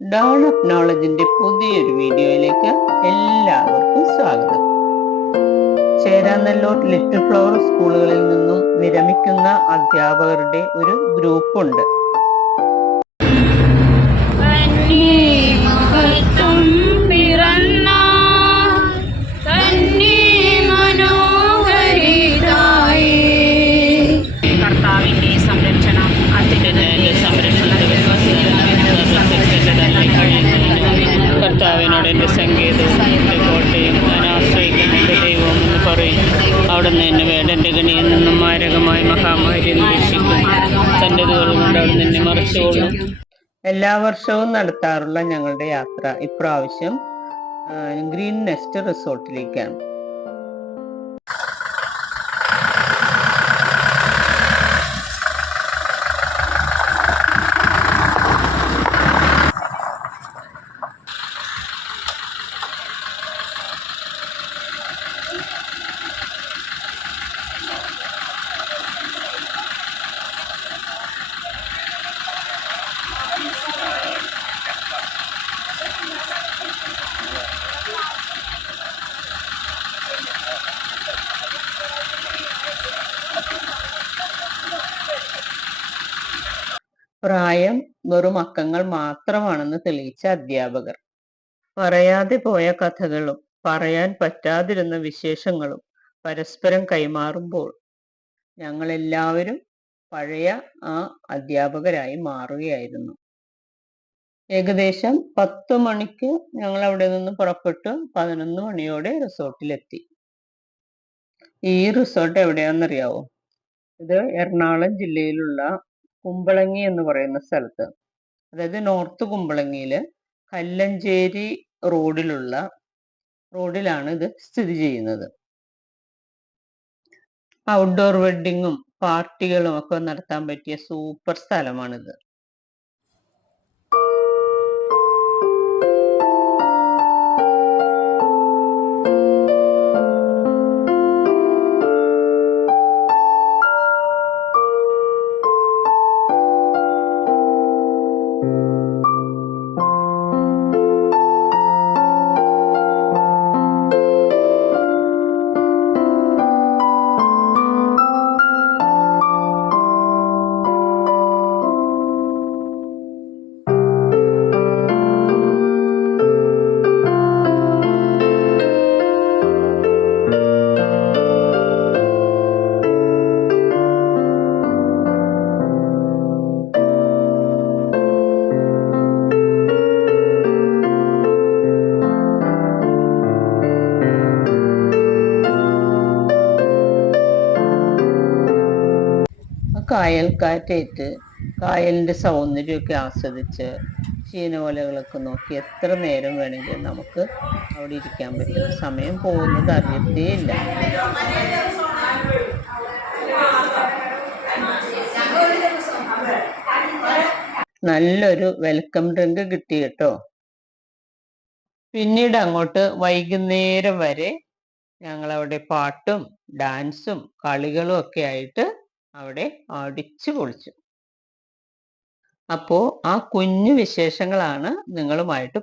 Down of നോളജിന്റെ പുതിയൊരു വീഡിയോയിലേക്ക് എല്ലാവർക്കും സ്വാഗതം. ചേരാനല്ലൂർ ലിറ്റിൽ ഫ്ലവർ സ്കൂളുകളിൽ നിന്നും വിരമിക്കുന്ന അധ്യാപകരുടെ ഒരു ഗ്രൂപ്പുണ്ട്. നിന്നെ മറിച്ചുകൊള്ളും എല്ലാ വർഷവും നടത്താറുള്ള ഞങ്ങളുടെ യാത്ര ഇപ്രാവശ്യം ഗ്രീൻ നെസ്റ്റ് റിസോർട്ടിലേക്കാണ് പ്രായം വെറും അക്കങ്ങൾ മാത്രമാണെന്ന് തെളിയിച്ച അധ്യാപകർ. പറയാതെ പോയ കഥകളും പറയാൻ പറ്റാതിരുന്ന വിശേഷങ്ങളും പരസ്പരം കൈമാറുമ്പോൾ ഞങ്ങളെല്ലാവരും പഴയ ആ അധ്യാപകരായി മാറുകയായിരുന്നു. ഏകദേശം പത്ത് മണിക്ക് ഞങ്ങൾ അവിടെ നിന്ന് പുറപ്പെട്ട്. പതിനൊന്ന് മണിയോടെ റിസോർട്ടിലെത്തി. ഈ റിസോർട്ട് എവിടെയാണെന്നറിയാവോ? ഇത് എറണാകുളം ജില്ലയിലുള്ള കുമ്പളങ്ങി എന്ന് പറയുന്ന സ്ഥലത്ത്. അതായത് നോർത്ത് കുമ്പളങ്ങിയിൽ കല്ലഞ്ചേരി റോഡിലുള്ള റോഡിലാണ് ഇത് സ്ഥിതി ചെയ്യുന്നത്. ഔട്ട്ഡോർ വെഡിങ്ങും പാർട്ടികളും ഒക്കെ നടത്താൻ പറ്റിയ സൂപ്പർ സ്ഥലമാണിത്. ആ കായലിന്റെ സൗന്ദര്യമൊക്കെ ആസ്വദിച്ച് ചീനവലകളൊക്കെ നോക്കി എത്ര നേരം വേണമെങ്കിലും നമുക്ക് അവിടെ ഇരിക്കാൻ പറ്റും. സമയം പോകുന്നത് അറിയത്തേയില്ല നല്ലൊരു വെൽക്കം ഡ്രിങ്ക് കിട്ടി കേട്ടോ. പിന്നീട് അങ്ങോട്ട് വൈകുന്നേരം വരെ ഞങ്ങൾ അവിടെ പാട്ടും ഡാൻസും കളികളും ഒക്കെ ആയിട്ട് അവിടെ അടിച്ചു പൊളിച്ചു. അപ്പോ ആ കുഞ്ഞു വിശേഷങ്ങളാണ് നിങ്ങളുമായിട്ട്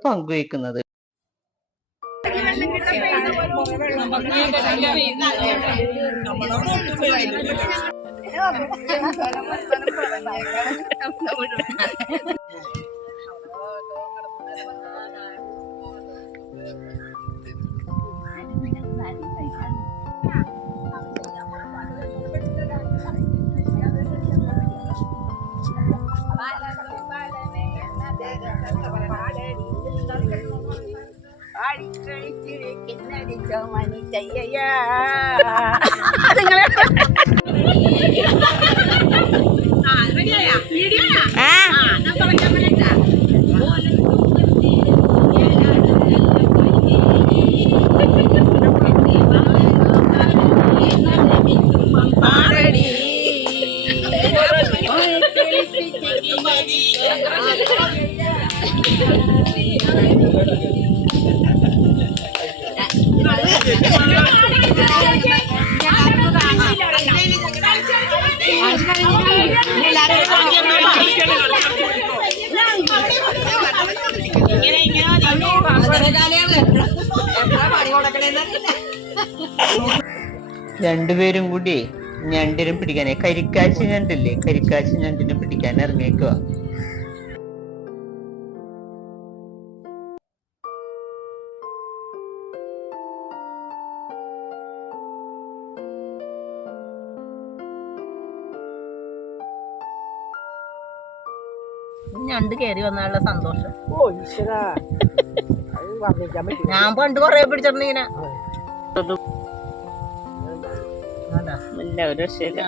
പങ്കുവെക്കുന്നത് എല്ലാരും രണ്ടുപേരും കൂടി ഞണ്ടിനും പിടിക്കാനേ കരിക്കാച്ചി ഞണ്ടില്ലേ? കരിക്കാച്ചി ഞണ്ടിനെ പിടിക്കാൻ ഇറങ്ങിയേക്കുക ഞണ്ട് കേറി വന്നാലുള്ള സന്തോഷം. ഞാൻ പണ്ട് കൊറേ പിടിച്ചിട്ടുണ്ടിങ്ങനെ ഇല്ല ഒരു രക്ഷയില്ല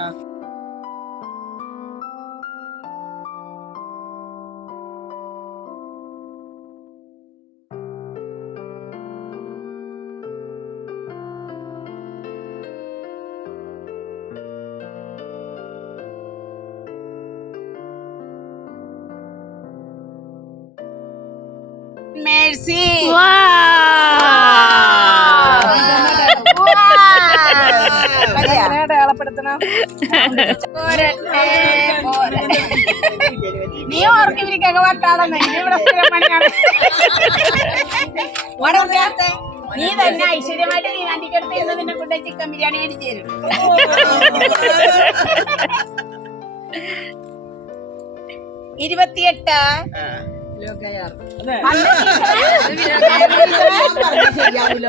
നീ ഓർക്കിവരിക്കൊക്കെ വട്ടാണെന്ന് ഇവിടെ സ്ഥിരം പണിയാണ് നീ തന്നെ ഐശ്വര്യമായിട്ട് നീ വണ്ടിക്കെടുത്ത് ഇന്ന് നിന്നെ കൊണ്ട് ചിക്കൻ ബിരിയാണി അടിച്ചു തരും ഇരുപത്തിയെട്ട് ശരിയാവില്ല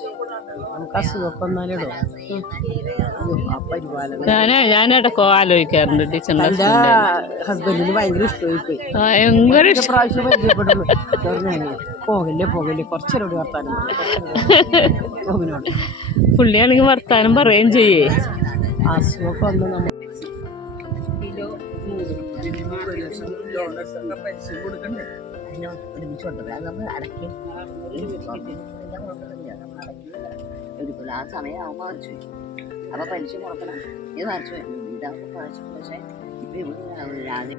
നമുക്ക് അസുഖമൊക്കെ ഞാനേ ഞാനിടക്കോ ആലോചിക്കാറുണ്ട് ടീച്ചറിന്റെ എന്റെ ഹസ്ബൻഡിന് ഭയങ്കര ഇഷ്ടമായി പോയി ഭയങ്കര ഒറ്റ പ്രാവശ്യം പരിചയപ്പെടുന്നു. പോകല്ലേ പോകല്ലേ കുറച്ചൊരു വർത്താനം റോബിനോട് പുള്ളിയാണെങ്കിൽ വർത്താനം പറയുകയും ചെയ്യേ. അസുഖമൊക്കെ വന്ന് നമ്മൾ ആ സമയമാകുമ്പോൾ അരച്ചു അപ്പൊ പലിശ മുടക്കണം. ഇത് അരച്ചു ഇതാകുമ്പോൾ പലിശ പക്ഷേ ഇപ്പൊ ഇവിടെ രാവിലെ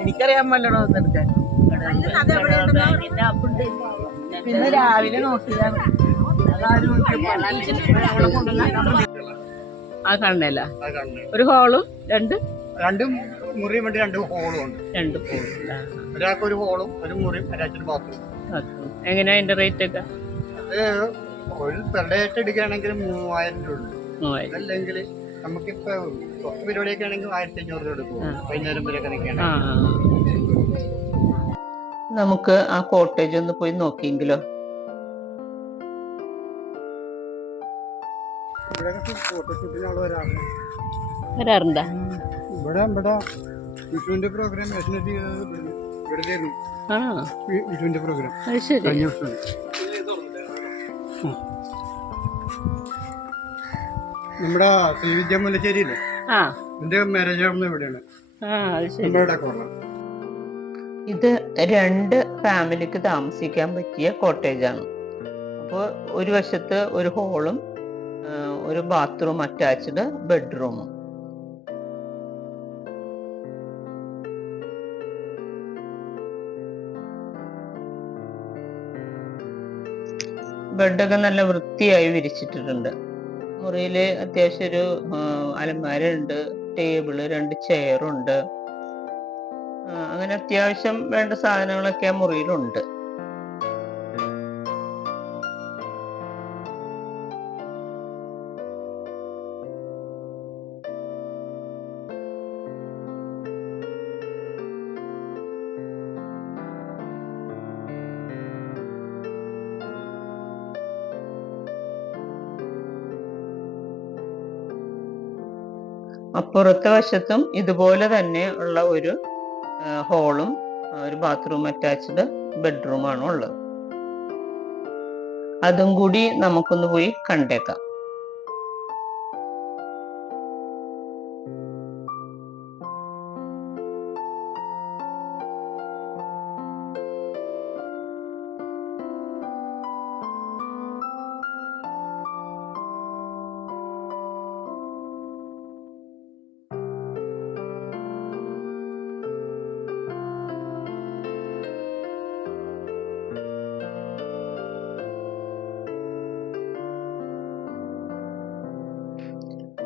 എനിക്കറിയാൻ പറ്റണോ എടുക്കാൻ പിന്നെ രാവിലെ നോക്കിയാണ് ആ കണ്ണല്ല ഒരു ഹോളും രണ്ട് രണ്ട് മുറിയും വേണ്ടി രണ്ട് ഹോളും ഉണ്ട്. രണ്ട് ഹോളും ഒരാൾക്ക് ഒരു ഹോളും ഒരു മുറിയും ഒരാൾക്കൊരു ബാത്റൂം. എങ്ങനെയാ അതിന്റെ റേറ്റ് ഒക്കെ? അത് ഒരു പെർ ഡേ ആയിട്ട് എടുക്കുകയാണെങ്കിൽ മൂവായിരം രൂപ ഉണ്ട് അല്ലെങ്കിൽ നമുക്കിപ്പോ കുറച്ച് പരിപാടിയൊക്കെ ആണെങ്കിൽ ആയിരത്തി അഞ്ഞൂറ് രൂപ എടുക്കും. വൈകുന്നേരം വരെ ആ നമുക്ക് ആ കോട്ടേജ് ഒന്ന് പോയി നോക്കിയെങ്കിലോ? വരാറുണ്ടാ. ഇവിടെ ഇവിടെ വിഷുവിന്റെ പ്രോഗ്രാം ഏഷ്യനെറ്റ് ഇവിടെ ആയിരുന്നു ആണോ? വിഷുവിന്റെ പ്രോഗ്രാം ശരി. കഴിഞ്ഞ വർഷം നമ്മുടെ ശ്രീവിദ്യ മുല്ലശ്ശേരിയില്ലേ ആ. എന്റെ മാരേജ് ആവുന്ന ഇവിടെയാണ്. ശരി. ഇത് രണ്ട് ഫാമിലിക്ക് താമസിക്കാൻ പറ്റിയ കോട്ടേജാണ് അപ്പോൾ ഒരു വശത്ത് ഒരു ഹോളും ഒരു ബാത്റൂം അറ്റാച്ച്ഡ് ബെഡ്റൂമും ബെഡൊക്കെ നല്ല വൃത്തിയായി വിരിച്ചിട്ടിട്ടുണ്ട്. മുറിയിൽ അത്യാവശ്യം ഒരു അലമാര ഉണ്ട് ടേബിൾ രണ്ട് ചെയറുണ്ട്. അങ്ങനെ അത്യാവശ്യം വേണ്ട സാധനങ്ങളൊക്കെ ആ മുറിയിലുണ്ട്. അപ്പുറത്തെ വശത്തും ഇതുപോലെ തന്നെ ഉള്ള ഒരു ഹോളും ഒരു ബാത്റൂം അറ്റാച്ച്ഡ് ബെഡ്റൂമാണ് ഉള്ളത് അതും കൂടി നമുക്കൊന്ന് പോയി കണ്ടേക്കാം.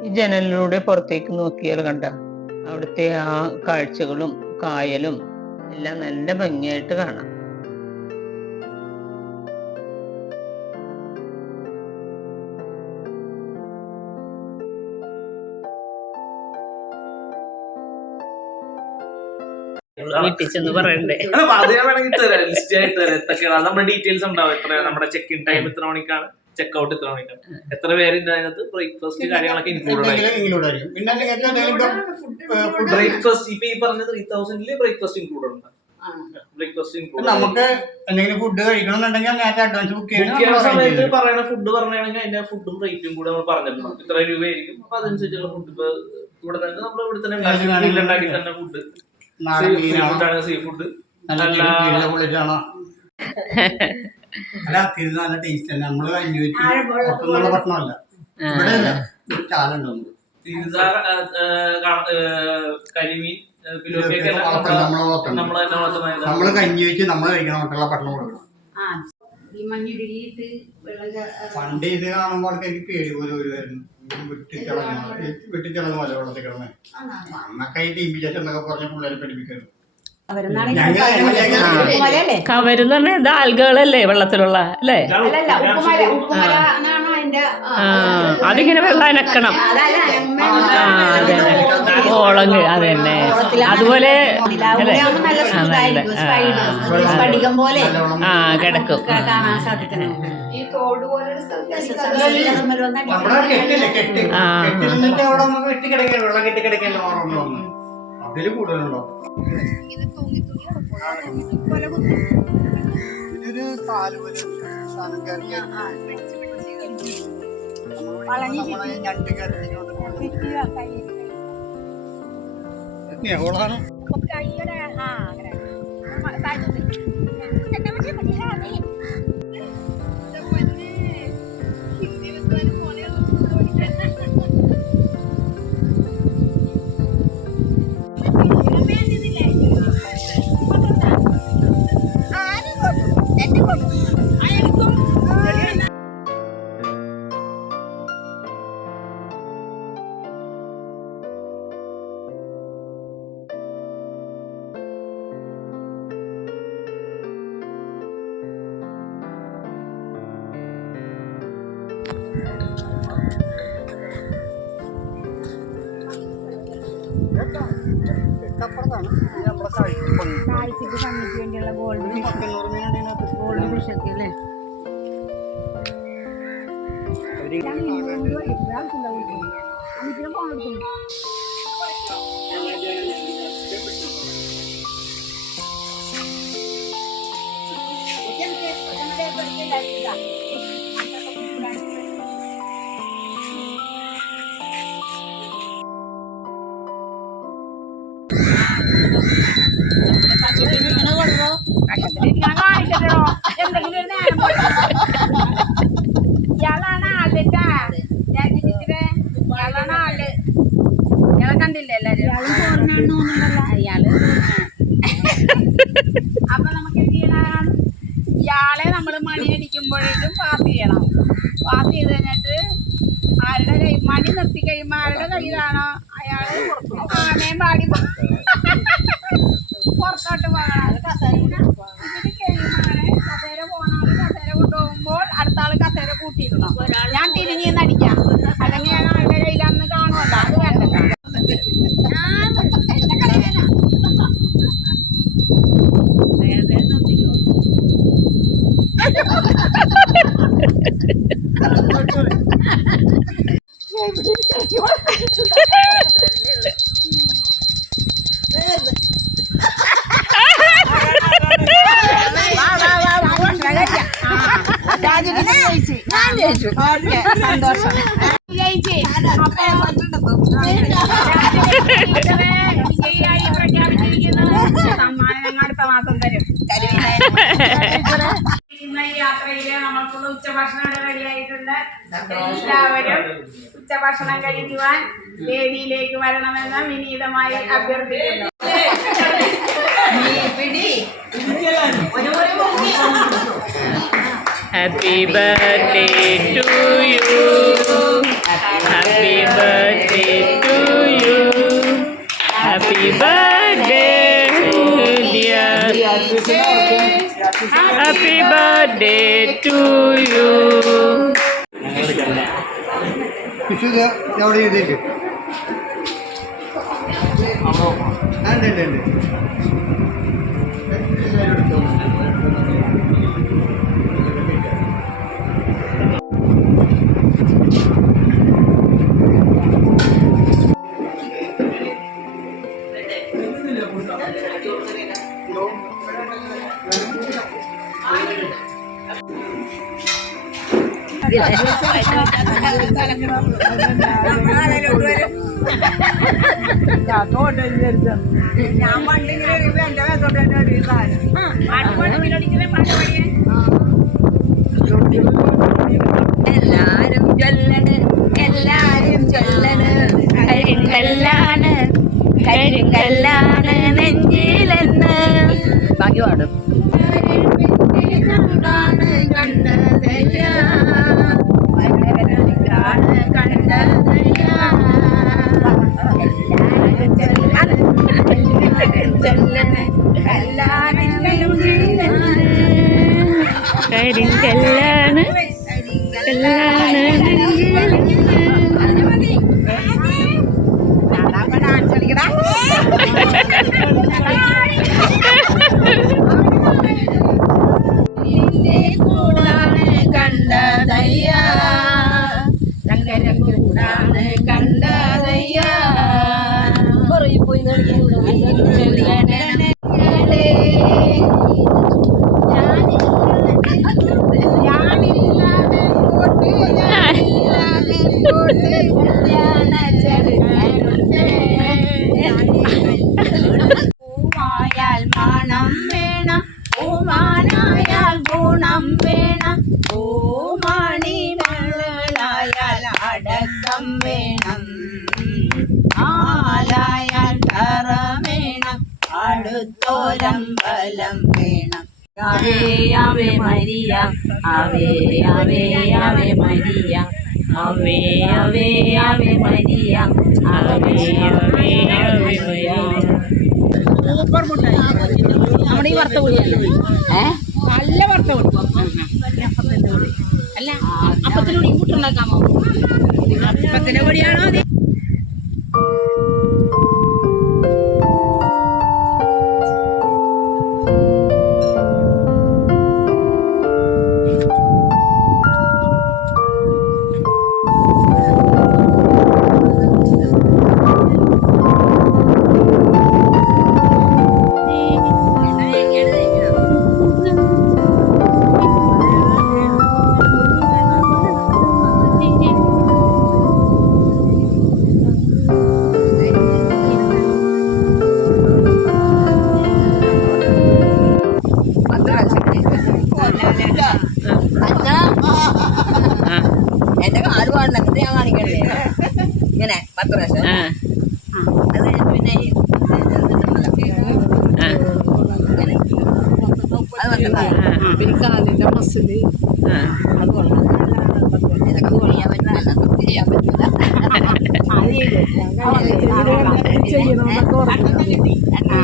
ഈ ജനലിലൂടെ പുറത്തേക്ക് നോക്കിയാൽ കണ്ട അവിടുത്തെ ആ കാഴ്ചകളും കായലും എല്ലാം നല്ല ഭംഗിയായിട്ട് കാണാം. വീട്ടിൽ ചെന്ന് പറയണ്ടേ? അല്ല, അപ്പൊ അത് ഞാൻ വേണമെങ്കിൽ തരാം. ലിസ്റ്റ് ആയിട്ട് തരാം നമ്മുടെ ഡീറ്റെയിൽസ് ഉണ്ടാവും. എത്രയാണ്? നമ്മുടെ ചെക്ക് ഇൻ ടൈം എത്ര മണിക്കാണ്? ചെക്ക് ഔട്ട് എത്ര മണിക്കാണ് എത്ര പേരുണ്ട് അതിനകത്ത്? ബ്രേക്ക്ഫാസ്റ്റ് കാര്യങ്ങളൊക്കെ ഇൻക്ലൂഡഡ് ആയിരിക്കും. ബ്രേക്ക്ഫാസ്റ്റ് ഇപ്പൊ ഈ പറഞ്ഞ ത്രീ തൗസൻഡിൽ ബ്രേക്ക്ഫാസ്റ്റ് ഇൻക്ലൂഡഡ് ഉണ്ട്. ബ്രേക്ക്ഫാസ്റ്റ് ഇൻക്ലൂഡ് നമുക്ക് എന്തെങ്കിലും ഫുഡ് കഴിക്കണമെന്നുണ്ടെങ്കിൽ നേരത്തെ അഡ്വാൻസ് ബുക്ക് ചെയ്യണം പറയുന്ന ഫുഡ് പറയുകയാണെങ്കിൽ അതിന്റെ ഫുഡും റേറ്റും കൂടെ നമ്മൾ പറഞ്ഞിട്ടുണ്ട് ഇത്ര രൂപയായിരിക്കും. അപ്പൊ അതനുസരിച്ചുള്ള ഫുഡ് ഇപ്പൊ ഇവിടെ തന്നെ നമ്മൾ ഇവിടെ തന്നെ ഉണ്ടാക്കി തന്നെ ഫുഡ് സീ ഫുഡ് നല്ല അല്ല. കിഴില പൊള്ളിട്ടാണോ അല്ല തിരി നല്ല ടേസ്റ്റ് തന്നെ നമ്മൾ അന്വേഷിച്ചു പുറത്തുനിന്നുള്ള ഭക്ഷണമല്ല ഇവിടെ അല്ല ഒരു ചാലുണ്ട് നമുക്ക്. കരിമീൻ തന്നെ വളർത്തുന്ന നമ്മൾ കഞ്ഞി വെച്ച് നമ്മൾ കഴിക്കണം മറ്റുള്ള ഭക്ഷണം കൊടുക്കണം. ഈ മഞ്ഞിടുകിയിട്ട് വെള്ളം പണ്ട് ഇത് കാണുമ്പോൾ എനിക്ക് പേടി പോലെ വരുമായിരുന്നു വെട്ടിത്തിളങ്ങുന്ന വെട്ടിത്തിളങ്ങും പോലെ വെള്ളത്തിൽ കിടന്ന് അന്നൊക്കെ ഈ ടി എന്നൊക്കെ പറഞ്ഞ പിള്ളേരെ പഠിപ്പിക്കുന്നു ഉപ്പുമലയല്ലേ കവരെന്ന് പറഞ്ഞാൽ ഇത് ആൽഗകളല്ലേ വെള്ളത്തിലുള്ള അല്ലേ? അതിങ്ങനെ വെള്ളം അനക്കണം അതെ ഓളങ്ങ് അത് തന്നെ. അതുപോലെ ആ, കിടക്കും. ആ. അതിൽ കൂടുതലുണ്ടോ? ഇതൊരു കാൽ പോലെ സാധനം കയറി ഇത് നമ്മുടെ കാഴ്ച വേണ്ടിയുള്ള ഗോൾഡ് ഗോൾഡ് ഫിഷ് ഒക്കെ അല്ലേ എന്തെങ്കിലും ഒരു ഇയാളാണ് ആളിട്ടാ രാജ്യത്തിലെ ഇയാളാണ് ആൾ ഇയാളെ കണ്ടില്ലേ എല്ലാരും അയാൾ അപ്പൊ നമുക്ക് എന്ത് ചെയ്യണം ഇയാളെ നമ്മൾ മണി അടിക്കുമ്പോഴേക്കും പാസ് ചെയ്യണം. പാസ് ചെയ്ത് കഴിഞ്ഞിട്ട് ആരുടെ കൈ മണി നിർത്തി കഴിയുമ്പോ ആരുടെ കയ്യിലാണോ അയാൾ ആനയും പാടി എല്ലാവരും ഉച്ചഭക്ഷണം കഴിക്കുവാൻ വേദിയിലേക്ക് വരണമെന്ന് വിനീതമായി അഭ്യർത്ഥിക്കുന്നു. Happy birthday to you happy birthday to you happy birthday dear happy birthday to you Vishu ഇത് അവിടെ എഴുതിയിട്ട് ആ, ഉണ്ട് ഉണ്ട് ഞാൻ പണ്ടിങ്ങനെ എന്റെ വേസോട്ട് തന്നെ ഒരു എല്ലാരും ചൊല്ലണ് എല്ലാരും ചൊല്ലണ്. കരിങ്കല്ലാണ് കരിങ്കല്ലാണ് നെഞ്ചിലെന്ന്. ബാക്കി പാടും and you. Maria. Ave ave ave Maria. Ave ave ave Maria. നമ്മുടെ ഈ വറുത്ത പൊടിയല്ലേ ഏ? നല്ല വറുത്ത പൊടി അല്ല അപ്പത്തിനോട് പൊടി കൂട്ടുണ്ടാക്കാമോ അപ്പത്തിന്റെ പൊടിയാണോ?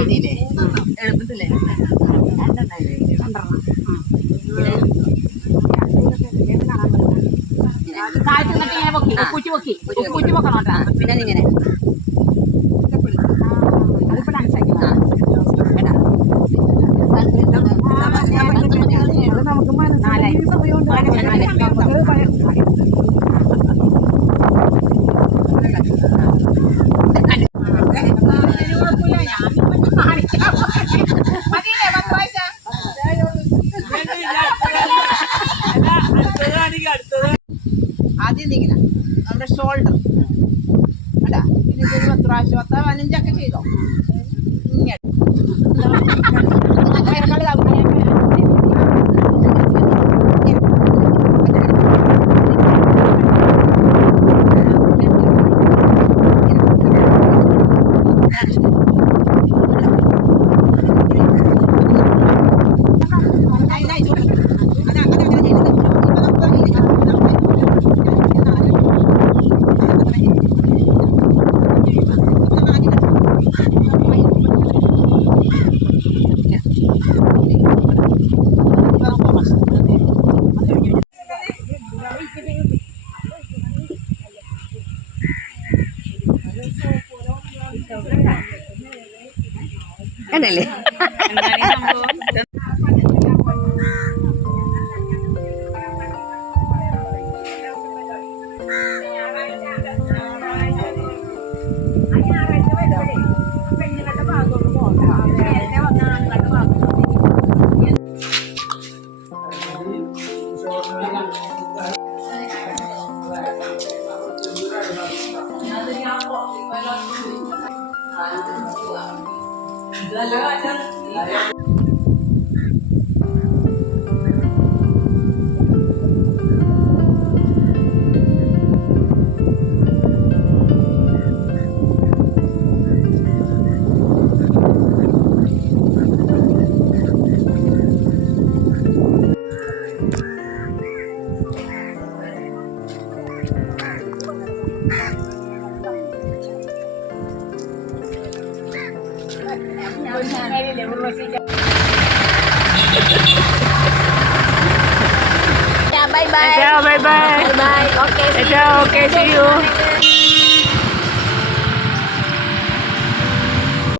രീതിയിലേ എളുപ്പത്തില്ലേ കാറ്റ് നിന്നിട്ട് ഇങ്ങനെ പൊക്കി കുറ്റി പൊക്കി കുറ്റി പൊക്കണം കേട്ടോ പിന്നെ ഇങ്ങനെ അതിപ്പോ ഡാൻസ് ആക്കി ആ കേട്ടാ നമുക്ക് മനസ്സിലായി സമയമുണ്ട് നമുക്ക് ഭയം മതിയില്ലേ പത്ത് പൈസ ആദ്യം നീങ്ങന നമ്മുടെ ഷോൾഡർ അല്ല പിന്നെ ഇതൊരു പത്ത് പ്രാവശ്യം പത്ത് പതിനഞ്ചൊക്കെ ചെയ്തോ. ഇങ്ങനെ. അതല്ലേ